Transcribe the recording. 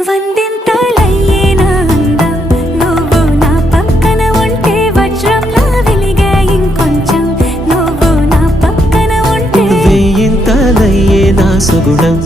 వందింతలయ్యేనా అందం నువ్వు నా పక్కన ఉంటే వజ్రంలా వెలిగే ఇంకొంచెం నువ్వు నా పక్కన ఉంటే వేయింతలయ్యేనా సుగుణం